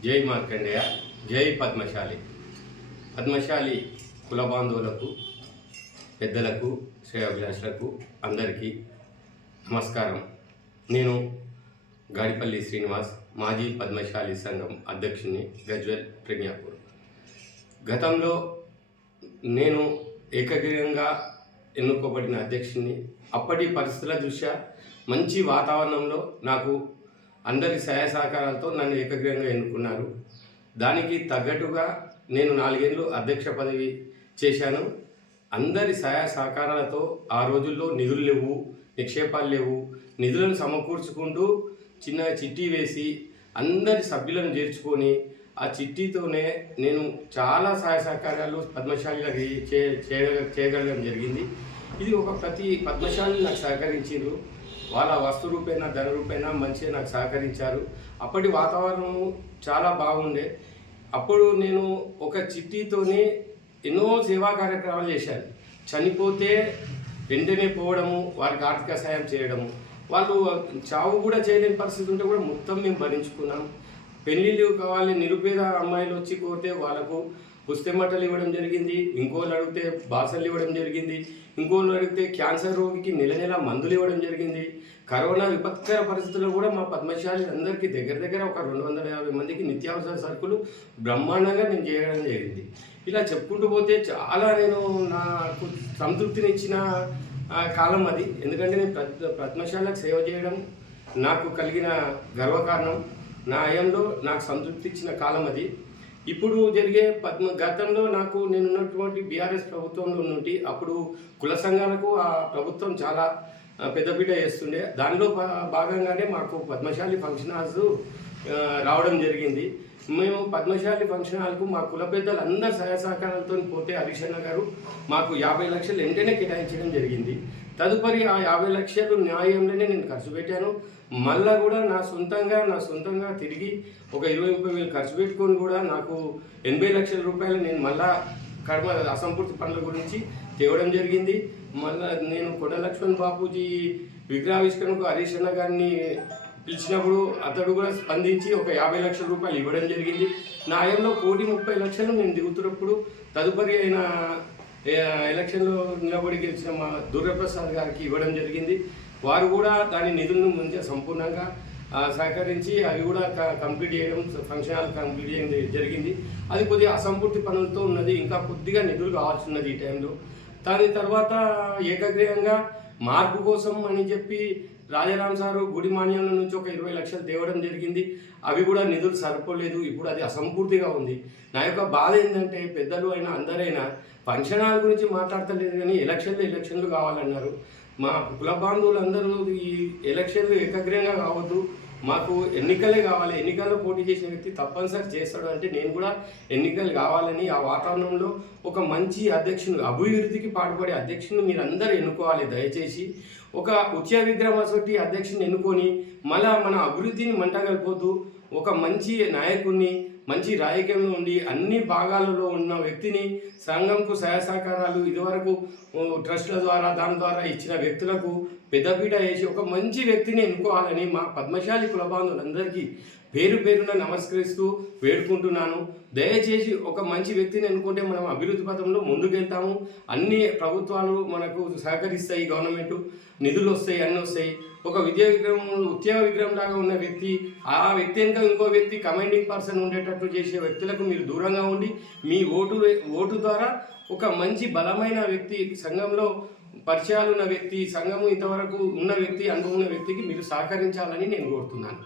జై మార్కండేయ, జై పద్మశాలి. పద్మశాలి కుల బాంధవులకు, పెద్దలకు, శ్రేయోభిలాషులకు అందరికీ నమస్కారం. నేను గాడిపల్లి శ్రీనివాస్, మాజీ పద్మశాలి సంఘం అధ్యక్షుని, గజ్వెల్, ప్రజ్ఞాపూర్. గతంలో నేను ఏకగ్రీవంగా ఎన్నుకోబడిన అధ్యక్షుని. అప్పటి పరిస్థితుల దృష్ట్యా మంచి వాతావరణంలో నాకు అందరి సహాయ సహకారాలతో నన్ను ఏకగ్రీవంగా ఎన్నుకున్నారు. దానికి తగ్గట్టుగా నేను 4 ఏళ్ళు అధ్యక్ష పదవి చేశాను. అందరి సహాయ సహకారాలతో ఆ రోజుల్లో నిధులు లేవు, నిక్షేపాలు లేవు. నిధులను సమకూర్చుకుంటూ చిన్న చిట్టి వేసి అందరి సభ్యులను చేర్చుకొని ఆ చిట్టీతోనే నేను చాలా సహాయ సహకారాలు పద్మశాలిగా చేయగలగడం జరిగింది. ఇది ఒక ప్రతి పద్మశాలి నాకు సహకరించారు. వాళ్ళ వస్తు రూపేణ, ధన రూపేణ మంచిగా నాకు సహకరించారు. అప్పటి వాతావరణం చాలా బాగుండే. అప్పుడు నేను ఒక చిట్టీతోనే ఎన్నో సేవా కార్యక్రమాలు చేశాను. చనిపోతే వెంటనే పోవడము, వారికి ఆర్థిక సాయం చేయడము, వాళ్ళు చావు కూడా చేయలేని పరిస్థితి ఉంటే కూడా మొత్తం మేము భరించుకున్నాం. పెళ్ళిళ్ళు కావాలి, నిరుపేద అమ్మాయిలు వచ్చి కోరితే వాళ్ళకు పుస్తెమట్టలు ఇవ్వడం జరిగింది. ఇంకోళ్ళు అడిగితే బాసలు ఇవ్వడం జరిగింది. ఇంకోళ్ళు అడిగితే క్యాన్సర్ రోగికి నెల నెల మందులు ఇవ్వడం జరిగింది. కరోనా విపత్కర పరిస్థితుల్లో కూడా మా పద్మశాలి అందరికీ దగ్గర ఒక 250 మందికి నిత్యావసర సరుకులు బ్రహ్మాండంగా నేను చేయడం జరిగింది. ఇలా చెప్పుకుంటూ పోతే చాలా నేను నాకు సంతృప్తినిచ్చిన కాలం అది. ఎందుకంటే నేను పద్మశాలకు సేవ చేయడం నాకు కలిగిన గర్వకారణం. నా హయాంలో నాకు సంతృప్తి ఇచ్చిన కాలం అది. ఇప్పుడు జరిగే గతంలో నాకు నేనున్నటువంటి బీఆర్ఎస్ ప్రభుత్వంలో నుండి అప్పుడు కుల సంఘాలకు ఆ ప్రభుత్వం చాలా పెద్దపీట వేస్తుండే. దానిలో భాగంగానే మాకు పద్మశాలి ఫంక్షన్ హాల్స్ రావడం జరిగింది. మేము పద్మశాలి ఫంక్షన్ హాల్కు మా కుల పెద్దలు అందరి సహాయ సహకారాలతో పోతే హరీష్ గారు మాకు 50 లక్షలు వెంటనే కేటాయించడం జరిగింది. తదుపరి ఆ 50 లక్షలు న్యాయంలోనే నేను ఖర్చు పెట్టాను. మళ్ళా కూడా నా సొంతంగా తిరిగి ఒక 20-30 వేలు ఖర్చు పెట్టుకొని కూడా నాకు 80 లక్షల రూపాయలు నేను మళ్ళా కర్మ అసంపూర్తి పనుల గురించి తేవడం జరిగింది. మళ్ళా నేను కొండ లక్ష్మణ్ బాపూజీ విగ్రహావిష్కరణకు హరీష్ గారిని పిలిచినప్పుడు అతడు కూడా స్పందించి ఒక 50 లక్షల రూపాయలు ఇవ్వడం జరిగింది. నా హయాంలో 1,30,00,000 నేను దిగుతున్నప్పుడు తదుపరి అయిన ఎలక్షన్లో నిలబడి గెలిచిన మా దుర్గప్రసాద్ గారికి ఇవ్వడం జరిగింది. వారు కూడా దాని నిధులను మంచిగా సంపూర్ణంగా సహకరించి అవి కూడా కంప్లీట్ చేయడం, ఫంక్షన్ హాల్ కంప్లీట్ చేయడం జరిగింది. అది కొద్దిగా అసంపూర్తి పనులతో ఉన్నది, ఇంకా కొద్దిగా నిధులు కావాల్సి ఉన్నది ఈ టైంలో. దాని తర్వాత ఏకగ్రీవంగా మార్పు కోసం అని చెప్పి రాజారాం సారు గుడి మాన్యంలో నుంచి ఒక 20 లక్షలు తేవడం జరిగింది. అవి కూడా నిధులు సరిపోలేదు. ఇప్పుడు అది అసంపూర్తిగా ఉంది. నా యొక్క బాధ ఏంటంటే పెద్దలు అయినా అందరైనా ఫంక్షన్ హాల్ గురించి మాట్లాడతలేదు కానీ ఎలక్షన్లు కావాలన్నారు. మా కుల బాంధవులందరూ ఈ ఎలక్షన్లు ఏకగ్రీవంగా కావద్దు, మాకు ఎన్నికలే కావాలి, ఎన్నికల్లో పోటీ చేసిన వ్యక్తి తప్పనిసరి చేస్తాడు అంటే నేను కూడా ఎన్నికలు కావాలని ఆ వాతావరణంలో ఒక మంచి అధ్యక్షుని, అభివృద్ధికి పాటుపడే అధ్యక్షుని మీరందరూ ఎన్నుకోవాలి. దయచేసి ఒక ఉత్సవ విగ్రహం అధ్యక్షుని ఎన్నుకొని మళ్ళా మన అభివృద్ధిని మంటగలిపోతూ ఒక మంచి నాయకుడిని, మంచి రాజకీయంలో ఉండి అన్ని భాగాలలో ఉన్న వ్యక్తిని, సంఘంకు సహాయ సహకారాలు ఇదివరకు ట్రస్టుల ద్వారా దాని ద్వారా ఇచ్చిన వ్యక్తులకు పెద్దపీట వేసి ఒక మంచి వ్యక్తిని ఎన్నుకోవాలని మా పద్మశాలి కుల బాంధవులందరికీ పేరున నమస్కరిస్తూ వేడుకుంటున్నాను. దయచేసి ఒక మంచి వ్యక్తిని ఎన్నుకుంటే మనం అభివృద్ధి పథంలో ముందుకెళ్తాము. అన్ని ప్రభుత్వాలు మనకు సహకరిస్తాయి, గవర్నమెంట్ నిధులు వస్తాయి, అన్నీ వస్తాయి. ఒక ఉద్యోగ విగ్రహం లాగా ఉన్న వ్యక్తి, ఆ వ్యక్తి వెనుక ఇంకో వ్యక్తి కమాండింగ్ పర్సన్ ఉండేటట్టు చేసే వ్యక్తులకు మీరు దూరంగా ఉండి మీ ఓటు ద్వారా ఒక మంచి బలమైన వ్యక్తి, సంఘంలో పరిచయాలు ఉన్న వ్యక్తి, సంఘము ఇంతవరకు ఉన్న వ్యక్తి, అనుభవం ఉన్న వ్యక్తికి మీరు సహకరించాలని నేను కోరుతున్నాను.